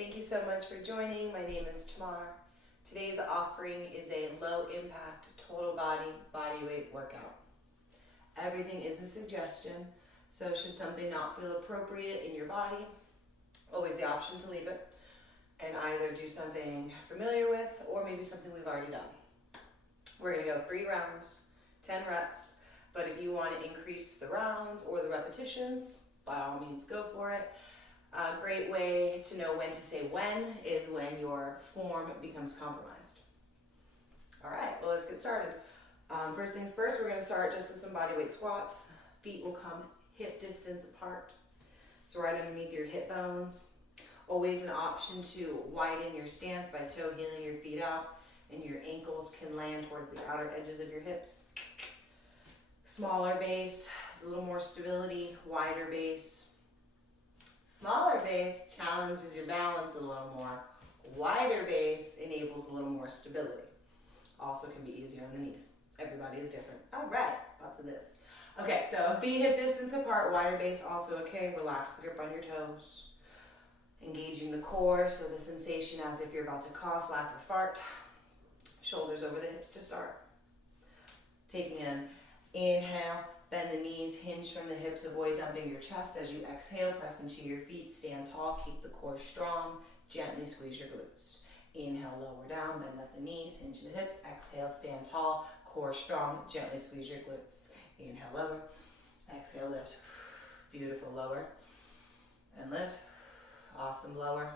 Thank you so much for joining. My name is Tamar. Today's offering is a low impact total body weight workout. Everything is a suggestion, so should something not feel appropriate in your body, always the option to leave it and either do something you're familiar with or maybe something we've already done. We're going to go 3 rounds, 10 reps, but if you want to increase the rounds or the repetitions, by all means go for it. A great way to know when to say when is when your form becomes compromised. All right, well, let's get started. First things first, we're going to start just with some bodyweight squats. Feet will come hip distance apart. So right underneath your hip bones. Always an option to widen your stance by toe heeling your feet out, and your ankles can land towards the outer edges of your hips. Smaller base is a little more stability, wider base. Smaller base challenges your balance a little more. Wider base enables a little more stability. Also can be easier on the knees. Everybody is different. All right, lots of this. Okay, so feet hip distance apart, wider base also okay. Relax the grip on your toes. Engaging the core, so the sensation as if you're about to cough, laugh, or fart. Shoulders over the hips to start. Taking an inhale, bend the knees, hinge from the hips, avoid dumping your chest. As you exhale, press into your feet, stand tall, keep the core strong, gently squeeze your glutes. Inhale, lower down, bend at the knees, hinge the hips, exhale, stand tall, core strong, gently squeeze your glutes. Inhale, lower, exhale, lift. Beautiful, lower and lift. Awesome, lower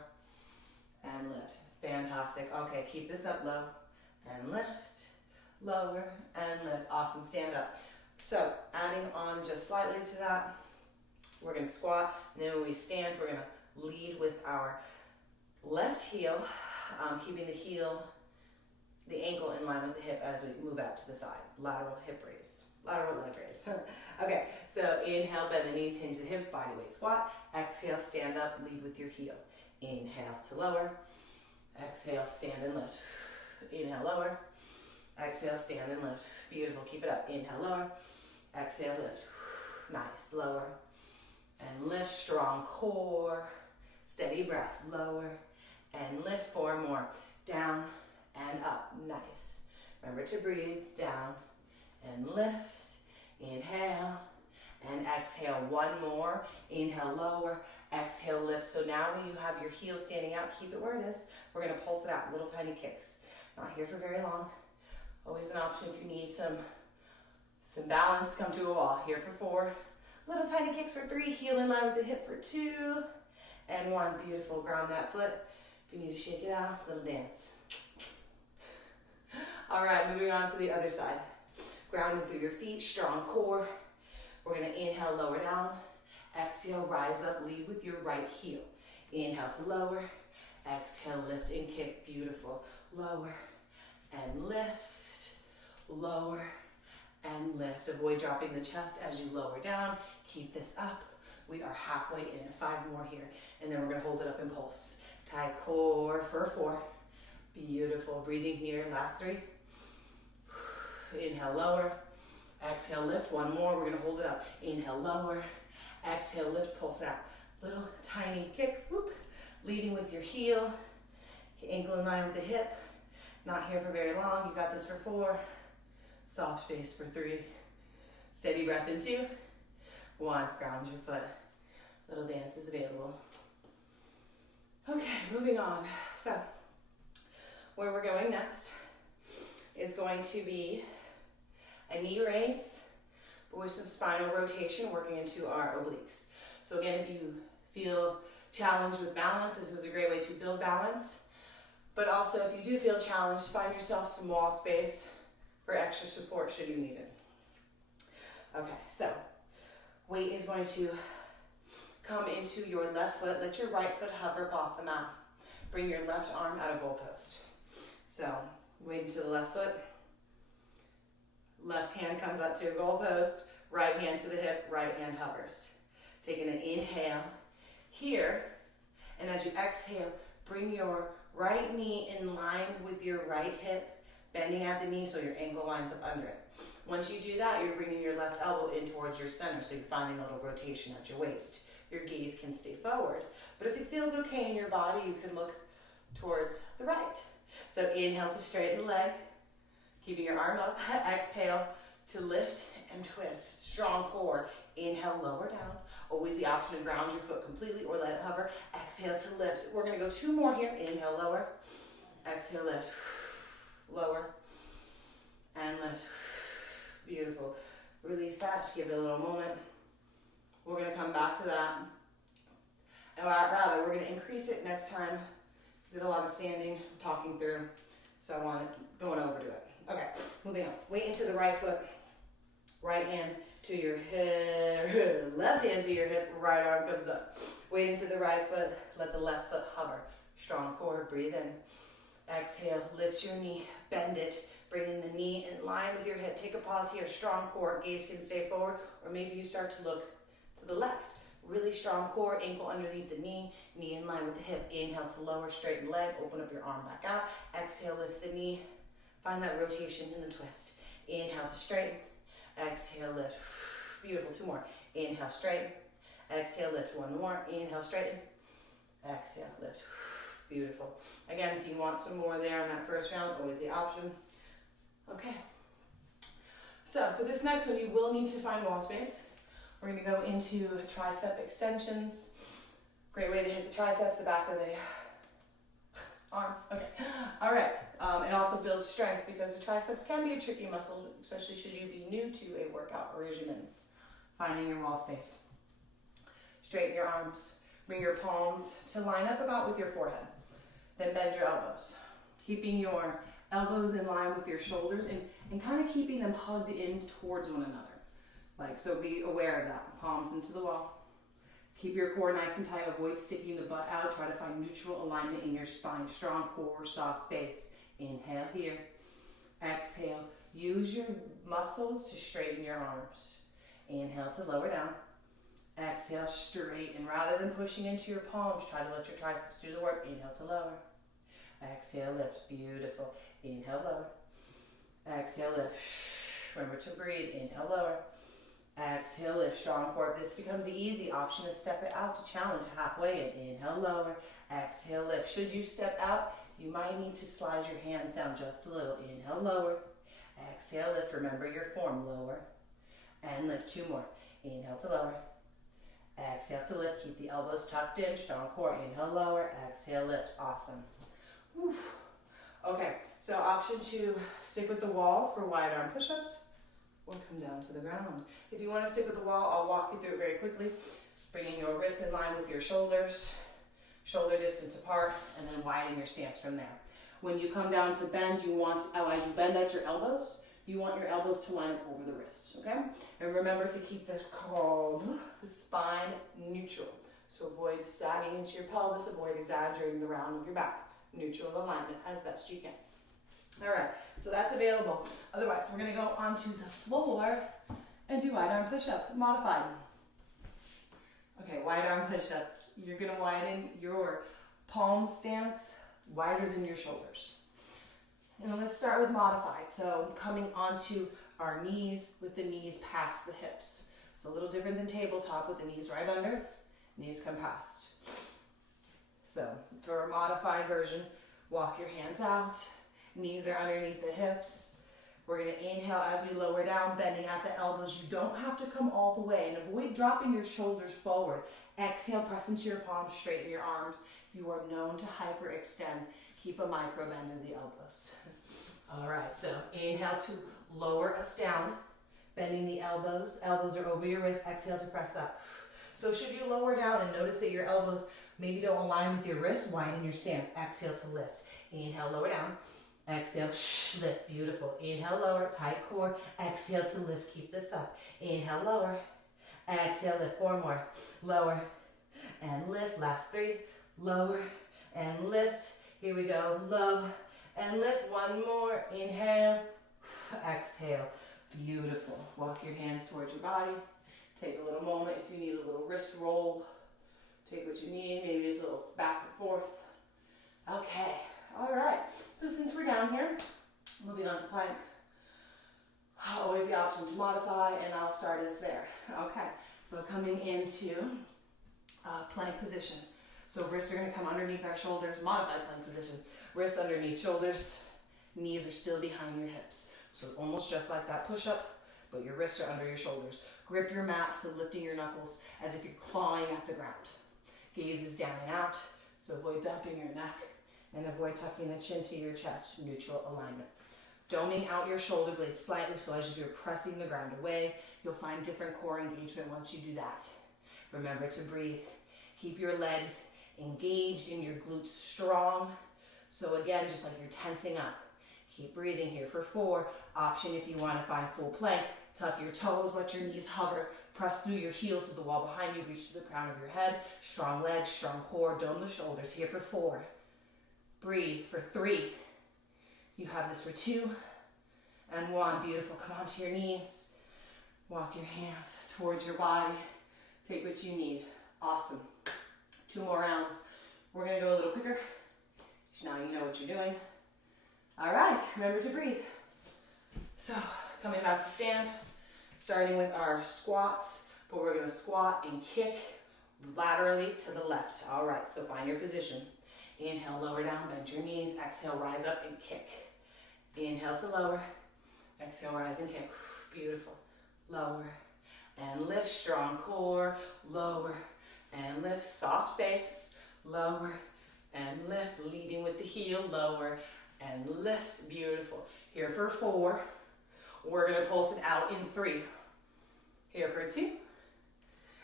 and lift. Fantastic. Okay, keep this up, low and lift, lower and lift. Awesome, stand up. So adding on just slightly to that, we're going to squat, and then when we stand, we're going to lead with our left heel, keeping the ankle in line with the hip as we move out to the side. Lateral hip raise, lateral leg raise. Okay, so inhale, bend the knees, hinge the hips, bodyweight squat. Exhale, stand up, lead with your heel. Inhale to lower. Exhale, stand and lift. Inhale, lower. Exhale, stand and lift. Beautiful, keep it up. Inhale, lower. Exhale, lift. Nice, lower and lift. Strong core. Steady breath. Lower and lift. 4 more. Down and up. Nice. Remember to breathe. Down and lift. Inhale and exhale. 1 more. Inhale, lower. Exhale, lift. So now that you have your heel standing out, keep it where it is. We're going to pulse it out. Little tiny kicks. Not here for very long. Always an option if you need some balance, come to a wall. Here for 4. Little tiny kicks for 3. Heel in line with the hip for 2. And 1. Beautiful. Ground that foot. If you need to shake it out, little dance. All right, moving on to the other side. Grounding through your feet, strong core. We're going to inhale, lower down. Exhale, rise up, lead with your right heel. Inhale to lower. Exhale, lift and kick. Beautiful. Lower and lift. Lower and lift. Avoid dropping the chest as you lower down. Keep this up. We are halfway in. 5 more here. And then we're going to hold it up and pulse. Tight core for 4. Beautiful. Breathing here. Last 3. Inhale, lower. Exhale, lift. 1 more. We're going to hold it up. Inhale, lower. Exhale, lift. Pulse out. Little tiny kicks. Whoop. Leading with your heel. Ankle in line with the hip. Not here for very long. You got this for 4. Soft space for 3. Steady breath in 2. 1. Ground your foot. Little dance is available. Okay, moving on. So, where we're going next is going to be a knee raise, but with some spinal rotation working into our obliques. So again, if you feel challenged with balance, this is a great way to build balance. But also, if you do feel challenged, find yourself some wall space for extra support should you need it. Okay, so weight is going to come into your left foot. Let your right foot hover off the mat. Bring your left arm out of goalpost. So, weight into the left foot. Left hand comes up to your goalpost. Right hand to the hip. Right hand hovers. Taking an inhale here. And as you exhale, bring your right knee in line with your right hip, bending at the knee so your ankle lines up under it. Once you do that, you're bringing your left elbow in towards your center, so you're finding a little rotation at your waist. your gaze can stay forward. But if it feels okay in your body, you can look towards the right. So inhale to straighten the leg, keeping your arm up. Exhale to lift and twist. Strong core. Inhale, lower down. Always the option to ground your foot completely or let it hover. Exhale to lift. We're gonna go 2 more here. Inhale, lower. Exhale, lift. Lower. And lift. Beautiful. Release that, just give it a little moment. We're gonna come back to that. And rather, we're gonna increase it next time. Did a lot of standing, talking through, so I want it going over to it. Okay, moving on. Weight into the right foot. Right hand to your hip, left hand to your hip, right arm comes up. Weight into the right foot, let the left foot hover. Strong core, breathe in. Exhale, lift your knee, bend it, bringing the knee in line with your hip. Take a pause here, strong core, gaze can stay forward, or maybe you start to look to the left. Really strong core, ankle underneath the knee in line with the hip. Inhale to lower, straighten leg, open up your arm back out. Exhale, lift the knee, find that rotation in the twist. Inhale to straighten, exhale, lift. Beautiful, 2 more. Inhale, straighten, exhale, lift. 1 more, inhale, straighten, exhale, lift. Beautiful. Again, if you want some more there on that first round, always the option. Okay. So for this next one, you will need to find wall space. We're going to go into tricep extensions. Great way to hit the triceps, the back of the arm. Okay. All right. It also builds strength because the triceps can be a tricky muscle, especially should you be new to a workout regimen. Finding your wall space. Straighten your arms. Bring your palms to line up about with your forehead. Then bend your elbows. Keeping your elbows in line with your shoulders and kind of keeping them hugged in towards one another. Like, so be aware of that. Palms into the wall. Keep your core nice and tight. Avoid sticking the butt out. Try to find neutral alignment in your spine. Strong core, soft face. Inhale here. Exhale. Use your muscles to straighten your arms. Inhale to lower down. Exhale, straighten. Rather than pushing into your palms, try to let your triceps do the work. Inhale to lower. Exhale, lift. Beautiful. Inhale, lower. Exhale, lift. Remember to breathe. Inhale, lower. Exhale, lift. Strong core. If this becomes the easy option, to step it out to challenge halfway in. Inhale, lower. Exhale, lift. Should you step out, you might need to slide your hands down just a little. Inhale, lower. Exhale, lift. Remember your form. Lower. And lift. 2 more. Inhale to lower. Exhale to lift. Keep the elbows tucked in. Strong core. Inhale, lower. Exhale, lift. Awesome. Whew. Okay, so option 2, stick with the wall for wide arm push-ups or come down to the ground. If you want to stick with the wall, I'll walk you through it very quickly. Bringing your wrists in line with your shoulders, shoulder distance apart, and then widen your stance from there. When you come down to bend, as you bend at your elbows, you want your elbows to line up over the wrists, okay? And remember to keep the spine neutral. So avoid sagging into your pelvis, avoid exaggerating the round of your back. Neutral alignment as best you can. All right, so that's available. Otherwise, we're gonna go onto the floor and do wide arm push-ups, modified. Okay, wide arm push-ups. You're gonna widen your palm stance wider than your shoulders. And let's start with modified. So coming onto our knees with the knees past the hips. So a little different than tabletop with the knees right under, knees come past. So for a modified version, walk your hands out, knees are underneath the hips. We're gonna inhale as we lower down, bending at the elbows. You don't have to come all the way and avoid dropping your shoulders forward. Exhale, press into your palms, straighten your arms. If you are known to hyperextend, keep a micro bend of the elbows. All right, so inhale to lower us down, bending the elbows. Elbows are over your wrist, exhale to press up. So should you lower down and notice that your elbows maybe don't align with your wrist, widen your stance. Exhale to lift. Inhale, lower down. Exhale, lift. Beautiful. Inhale, lower, tight core. Exhale to lift. Keep this up. Inhale, lower. Exhale, lift. 4 more. Lower and lift. Last 3. Lower and lift. Here we go. Low and lift. 1 more. Inhale. Exhale. Beautiful. Walk your hands towards your body. Take a little moment if you need a little wrist roll. Take what you need, maybe it's a little back and forth. Okay, all right. So since we're down here, moving on to plank. Always the option to modify, and I'll start us there. Okay, so coming into plank position. So wrists are going to come underneath our shoulders, modified plank position. Wrists underneath shoulders, knees are still behind your hips. So almost just like that push-up, but your wrists are under your shoulders. Grip your mat, so lifting your knuckles as if you're clawing at the ground. Gaze is down and out, so avoid dumping your neck and avoid tucking the chin to your chest, neutral alignment. Doming out your shoulder blades slightly, so as if you're pressing the ground away, you'll find different core engagement once you do that. Remember to breathe. Keep your legs engaged and your glutes strong. So again, just like you're tensing up. Keep breathing here for 4. Option if you want to find full plank, tuck your toes, let your knees hover, press through your heels to the wall behind you, reach to the crown of your head. Strong legs, strong core, dome the shoulders. Here for 4. Breathe for 3. You have this for 2 and 1. Beautiful. Come onto your knees. Walk your hands towards your body. Take what you need. Awesome. 2 more rounds. We're going to go a little quicker. So now you know what you're doing. All right. Remember to breathe. So coming back to stand, starting with our squats, but we're going to squat and kick laterally to the left. All right. So find your position. Inhale, lower down, bend your knees. Exhale, rise up and kick. Inhale to lower. Exhale, rise and kick. Beautiful. Lower and lift, strong core. Lower and lift, soft base. Lower and lift, leading with the heel. Lower and lift. Beautiful. Here for 4. We're going to pulse it out in 3. Here for 2.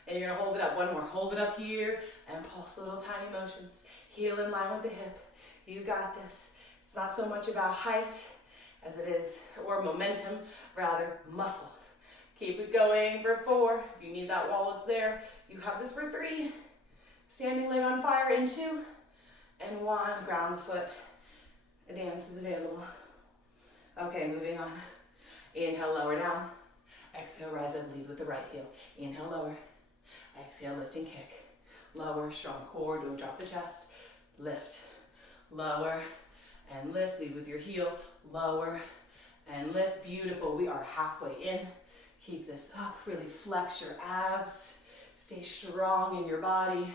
And you're going to hold it up. 1 more. Hold it up here and pulse little tiny motions. Heel in line with the hip. You got this. It's not so much about height as it is, or momentum, rather muscle. Keep it going for 4. If you need that wall, it's there. You have this for 3. Standing leg on fire in 2 and 1. Ground the foot. The dance is available. Okay, moving on. Inhale, lower down. Exhale, rise up, lead with the right heel. Inhale, lower. Exhale, lift and kick. Lower, strong core, don't drop the chest. Lift, lower, and lift. Lead with your heel. Lower, and lift. Beautiful. We are halfway in. Keep this up. Really flex your abs. Stay strong in your body.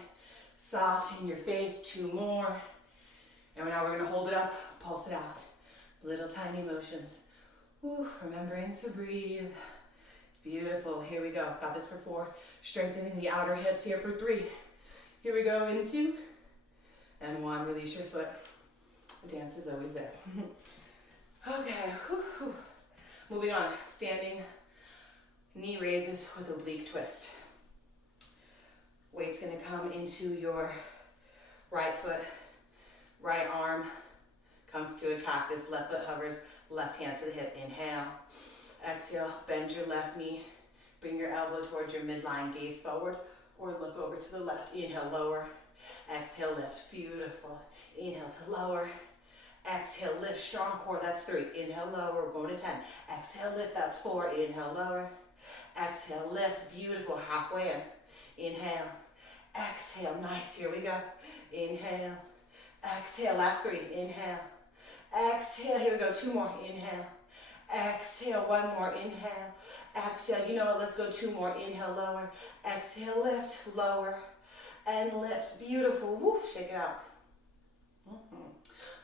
Soft in your face. 2 more. And now we're going to hold it up. Pulse it out. Little tiny motions. Ooh, remembering to breathe. Beautiful. Here we go. Got this for 4. Strengthening the outer hips here for 3. Here we go in 2 and 1. Release your foot. The dance is always there. Okay. Whew. Moving on. Standing knee raises with oblique twist. Weight's going to come into your right foot. Right arm comes to a cactus. Left foot hovers. Left hand to the hip. Inhale. Exhale. Bend your left knee. Bring your elbow towards your midline. Gaze forward or look over to the left. Inhale, lower. Exhale, lift. Beautiful. Inhale to lower. Exhale, lift. Strong core. That's 3. Inhale, lower. We're going to 10. Exhale, lift. That's 4. Inhale, lower. Exhale, lift. Beautiful. Halfway in. Inhale. Exhale. Nice. Here we go. Inhale. Exhale. Last 3. Inhale. Exhale. Here we go. 2 more. Inhale. Exhale. 1 more. Inhale. Exhale. You know what? Let's go 2 more. Inhale, lower. Exhale, lift, lower, and lift. Beautiful. Woo. Shake it out.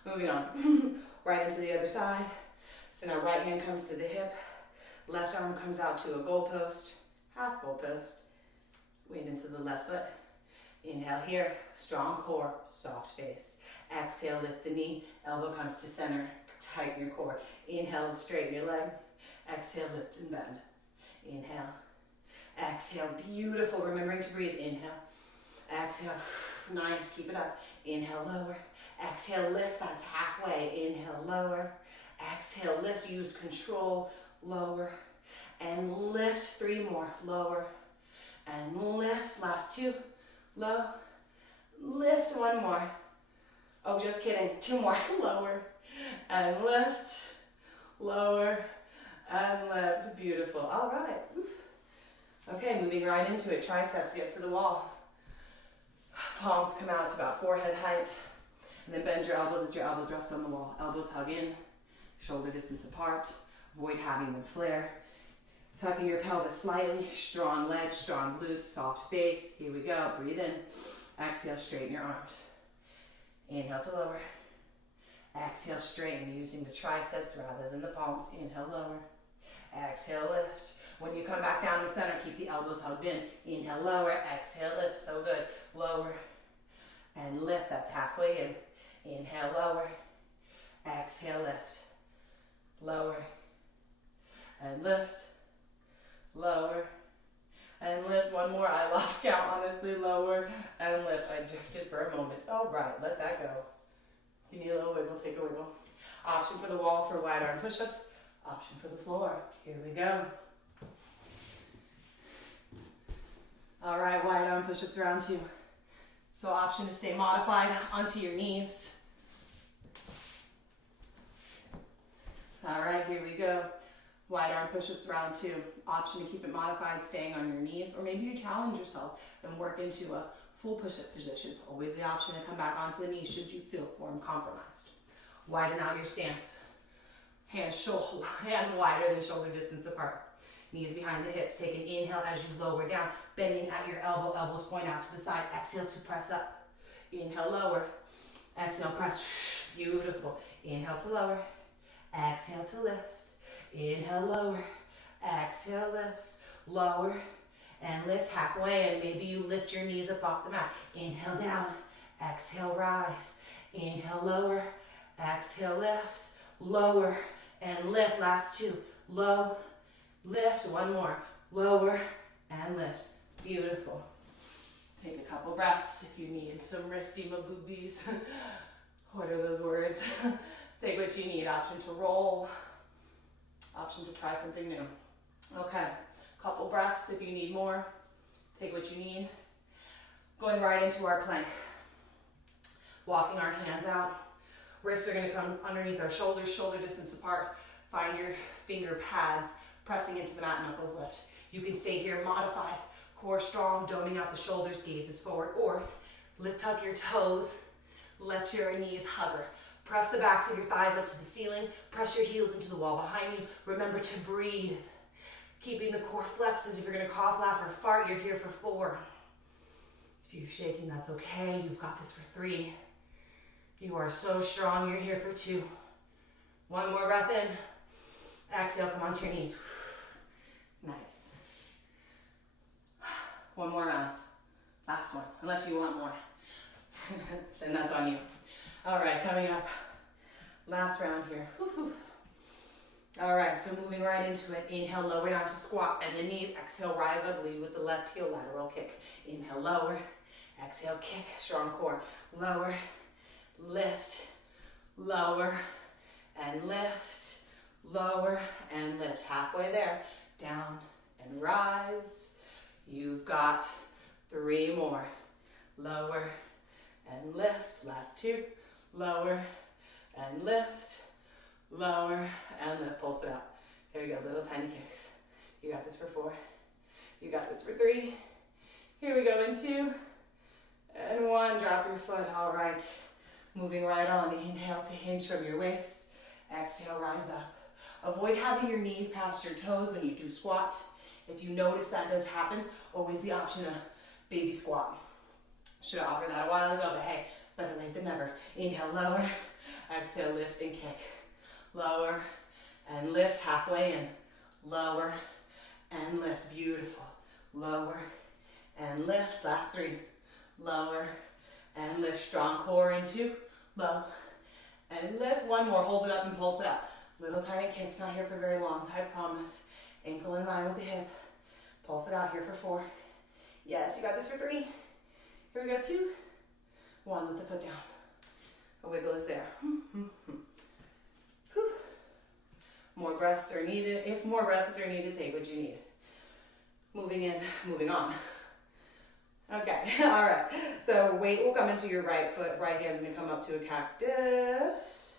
Moving on. Right into the other side. So now right hand comes to the hip. Left arm comes out to a goalpost. Half goalpost. Weight into the left foot. Inhale here. Strong core. Soft face. Exhale. Lift the knee. Elbow comes to center. Tighten your core. Inhale and straighten your leg. Exhale. Lift and bend. Inhale. Exhale. Beautiful. Remembering to breathe. Inhale. Exhale. Nice. Keep it up. Inhale. Lower. Exhale. Lift. That's halfway. Inhale. Lower. Exhale. Lift. Use control. Lower. And lift. 3 more. Lower. And lift. Last 2. Low. Lift. 1 more. Oh, just kidding. 2 more. Lower. And lift. Lower. And lift. Beautiful. All right. Oof. Okay, moving right into it. Triceps, get to the wall. Palms come out to about forehead height. And then bend your elbows, let your elbows rest on the wall. Elbows hug in, shoulder distance apart. Avoid having them flare. Tucking your pelvis slightly, strong legs, strong glutes, soft face. Here we go, breathe in. Exhale, straighten your arms. Inhale to lower. Exhale, straighten using the triceps rather than the palms. Inhale, lower. Exhale, lift. When you come back down to center, keep the elbows hugged in. Inhale, lower. Exhale, lift. So good. Lower and lift. That's halfway in. Inhale, lower. Exhale, lift. Lower and lift. Lower and lift. One more. I lost count, honestly. Lower and lift. I drifted for a moment. All right, let that go. If you need a little wiggle, take a wiggle. Option for the wall for wide arm push-ups. Option for the floor. Here we go. All right, wide arm push-ups round 2. So option to stay modified onto your knees. All right, here we go. Wide arm push-ups round 2. Option to keep it modified, staying on your knees, or maybe you challenge yourself and work into a full push-up position. Always the option to come back onto the knees should you feel form compromised. Widen out your stance. Hands wider than shoulder distance apart. Knees behind the hips. Take an inhale as you lower down, bending at your elbow. Elbows point out to the side. Exhale to press up. Inhale, lower. Exhale, press. Beautiful. Inhale to lower. Exhale to lift. Inhale, lower. Exhale, lift. Lower and lift halfway, and maybe you lift your knees up off the mat. Inhale, down. Exhale, rise. Inhale, lower. Exhale, lift. Lower and lift. Last 2. Low, lift. One more. Lower and lift. Beautiful. Take a couple breaths if you need some wristy boobies. What are those words? Take what you need. Option to roll. Option to try something new. Okay. Couple breaths if you need more. Take what you need. Going right into our plank. Walking our hands out. Wrists are going to come underneath our shoulders, shoulder distance apart. Find your finger pads pressing into the mat, knuckles lift. You can stay here modified, core strong, doming out the shoulders, gazes forward, or tuck your toes, let your knees hover. Press the backs of your thighs up to the ceiling, press your heels into the wall behind you. Remember to breathe, keeping the core flexed. If you're going to cough, laugh, or fart, you're here for 4. If you're shaking, that's okay. You've got this for 3. You are so strong. You're here for 2. One more breath in. Exhale, come onto your knees. Nice. One more round. Last one, unless you want more. Then that's on you. All right, coming up. Last round here. All right, so moving right into it. Inhale, lower down to squat, and the knees. Exhale, rise up, lead with the left heel, lateral kick. Inhale, lower. Exhale, kick, strong core. Lower, lift, lower, and lift, lower, and lift. Halfway there. Down and rise. You've got 3 more. Lower and lift. Last 2. Lower and lift. Lower and lift. Pulse it out. Here we go. Little tiny kicks. You got this for 4. You got this for 3. Here we go in 2. And 1. Drop your foot. All right. Moving right on. Inhale to hinge from your waist. Exhale, rise up. Avoid having your knees past your toes when you do squat. If you notice that does happen, always the option of baby squat. Should have offered that a while ago, but hey, better late than never. Inhale, lower. Exhale, lift and kick. Lower and lift, halfway in. Lower and lift. Beautiful. Lower and lift. Last 3. Lower and lift. Strong core into low and lift. One more. Hold it up and pulse it out. Little tiny kicks, not here for very long, I promise. Ankle in line with the hip. Pulse it out here for 4. Yes, you got this for 3. Here we go, 2. 1, let the foot down. A wiggle is there. More breaths are needed. If more breaths are needed, take what you need. Moving in, moving on. Okay, all right. So weight will come into your right foot. Right hand's gonna come up to a cactus.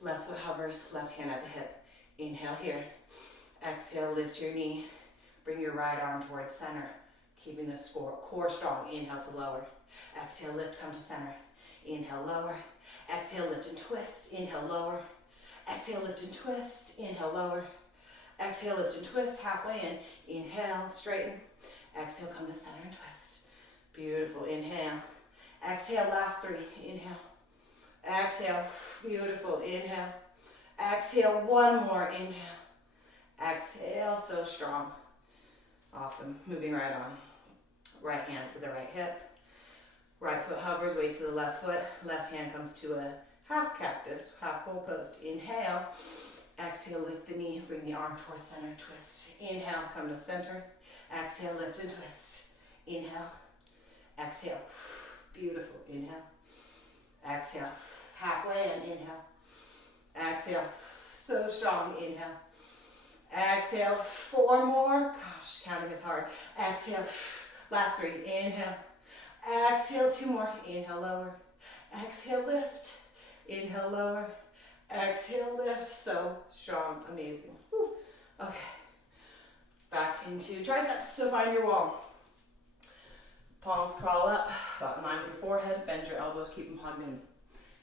Left foot hovers, left hand at the hip. Inhale here. Exhale, lift your knee. Bring your right arm towards center, keeping the core strong. Inhale to lower. Exhale, lift, come to center. Inhale, lower. Exhale, lift and twist. Inhale, lower. Exhale, lift and twist. Inhale, lower. Exhale, lift and twist, halfway in. Inhale, straighten. Exhale, come to center and twist. Beautiful, inhale. Exhale, last 3, inhale. Exhale, beautiful, inhale. Exhale, one more, inhale. Exhale, so strong. Awesome, moving right on. Right hand to the right hip. Right foot hovers, weight to the left foot. Left hand comes to a half cactus, half pole post. Inhale. Exhale, lift the knee, bring the arm towards center, twist. Inhale, come to center. Exhale, lift and twist. Inhale. Exhale. Beautiful. Inhale. Exhale. Halfway in. Inhale. Exhale. So strong. Inhale. Exhale. 4 more. Gosh, counting is hard. Exhale. Last 3. Inhale. Exhale. 2 more. Inhale, lower. Exhale, lift. Inhale, lower. Exhale, lift. So strong. Amazing. Whew. Okay. Back into triceps. So find your wall. Palms crawl up, about in line with your forehead. Bend your elbows, keep them hugged in.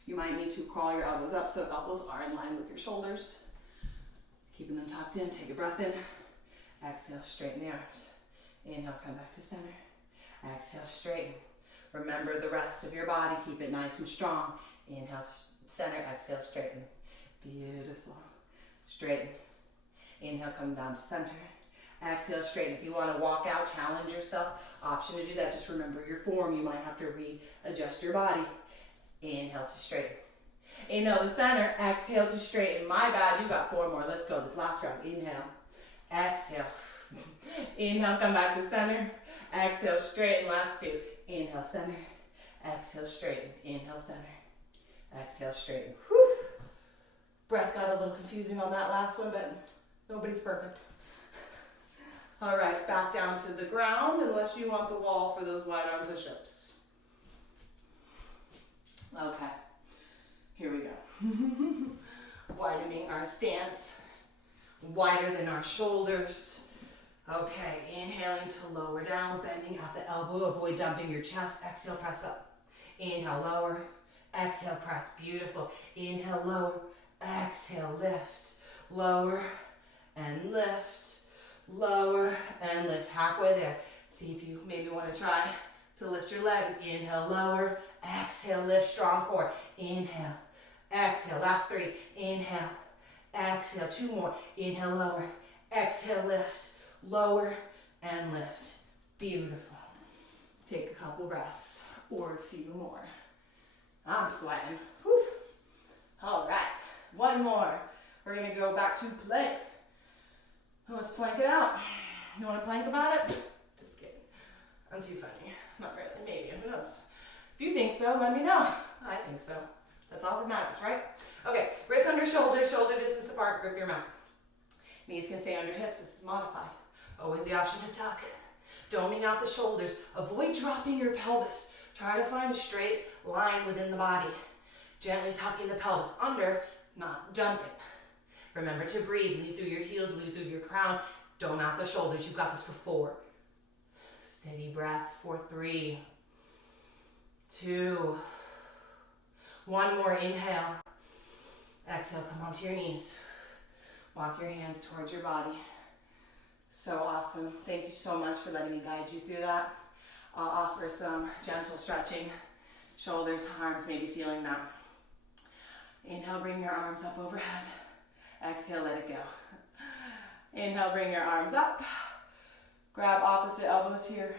You might need to crawl your elbows up so elbows are in line with your shoulders. Keeping them tucked in. Take a breath in. Exhale, straighten the arms. Inhale, come back to center. Exhale, straighten. Remember the rest of your body. Keep it nice and strong. Inhale, center. Exhale, straighten. Beautiful. Straighten. Inhale, come down to center. Exhale, straighten. If you want to walk out, challenge yourself, option to do that. Just remember your form. You might have to readjust your body. Inhale to straighten. Inhale to center. Exhale to straighten. My bad, you got 4 more. Let's go. This last round. Inhale. Exhale. Inhale, come back to center. Exhale, straighten. Last 2. Inhale, center. Exhale, straighten. Inhale, center. Exhale, straighten. Whew. Breath got a little confusing on that last one, but nobody's perfect. All right, back down to the ground unless you want the wall for those wide arm push-ups. Okay, here we go. Widening our stance, wider than our shoulders. Okay, inhaling to lower down, bending at the elbow, avoid dumping your chest. Exhale, press up. Inhale, lower. Exhale, press. Beautiful. Inhale, lower. Exhale, lift. Lower and lift. Lower and lift. Halfway there. See if you maybe want to try to lift your legs. Inhale, lower. Exhale, lift. Strong core. Inhale. Exhale. Last 3. Inhale. Exhale. 2 more. Inhale, lower. Exhale, lift. Lower and lift. Beautiful. Take a couple breaths or a few more. I'm sweating. Whew. All right. 1 more. We're going to go back to plank. Let's plank it out. You want to plank about it? Just kidding. I'm too funny. Not really. Maybe. Who knows? If you think so, let me know. I think so. That's all that matters, right? Okay. Wrists under shoulders. Shoulder distance apart. Grip your mat. Knees can stay under hips. This is modified. Always the option to tuck. Doming out the shoulders. Avoid dropping your pelvis. Try to find a straight line within the body. Gently tucking the pelvis under, not jumping. Remember to breathe. Lead through your heels, lead through your crown. Dome out the shoulders. You've got this for 4. Steady breath for 3, 2, 1 more. Inhale. Exhale, come onto your knees. Walk your hands towards your body. So awesome. Thank you so much for letting me guide you through that. I'll offer some gentle stretching. Shoulders, arms, maybe feeling that. Inhale, bring your arms up overhead. Exhale, let it go. Inhale, bring your arms up. Grab opposite elbows here.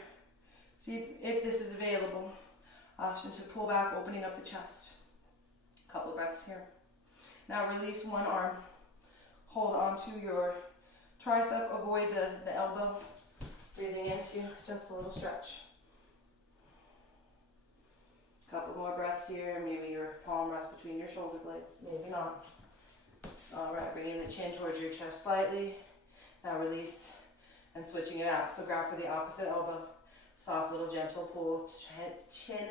See if this is available. Option to pull back, opening up the chest. Couple breaths here. Now release one arm. Hold onto your tricep, avoid the elbow. Breathing into just a little stretch. Couple more breaths here. Maybe your palm rests between your shoulder blades. Maybe not. All right, bringing the chin towards your chest slightly. Now release and switching it out. So grab for the opposite elbow. Soft little gentle pull. Chin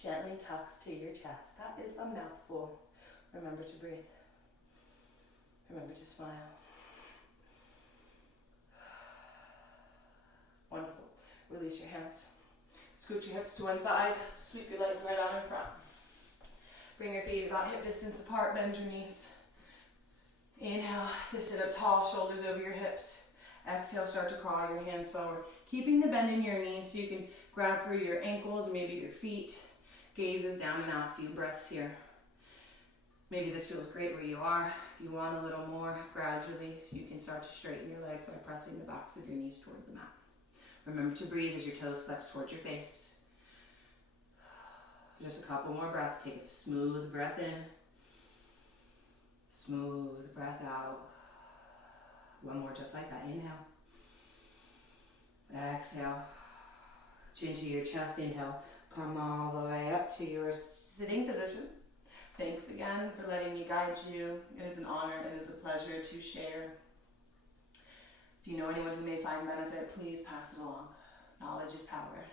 gently tucks to your chest. That is a mouthful. Remember to breathe. Remember to smile. Wonderful. Release your hands. Scoot your hips to one side. Sweep your legs right out in front. Bring your feet about hip distance apart. Bend your knees. Inhale to sit up tall, shoulders over your hips. Exhale, start to crawl your hands forward. Keeping the bend in your knees so you can grab for your ankles, maybe your feet. Gazes down and out, a few breaths here. Maybe this feels great where you are. If you want a little more, gradually you can start to straighten your legs by pressing the backs of your knees toward the mat. Remember to breathe as your toes flex towards your face. Just a couple more breaths. Take a smooth breath in. Smooth breath out. One more just like that. Inhale. Exhale. Chin to your chest. Inhale. Come all the way up to your sitting position. Thanks again for letting me guide you. It is an honor. It is a pleasure to share. If you know anyone who may find benefit, please pass it along. Knowledge is power.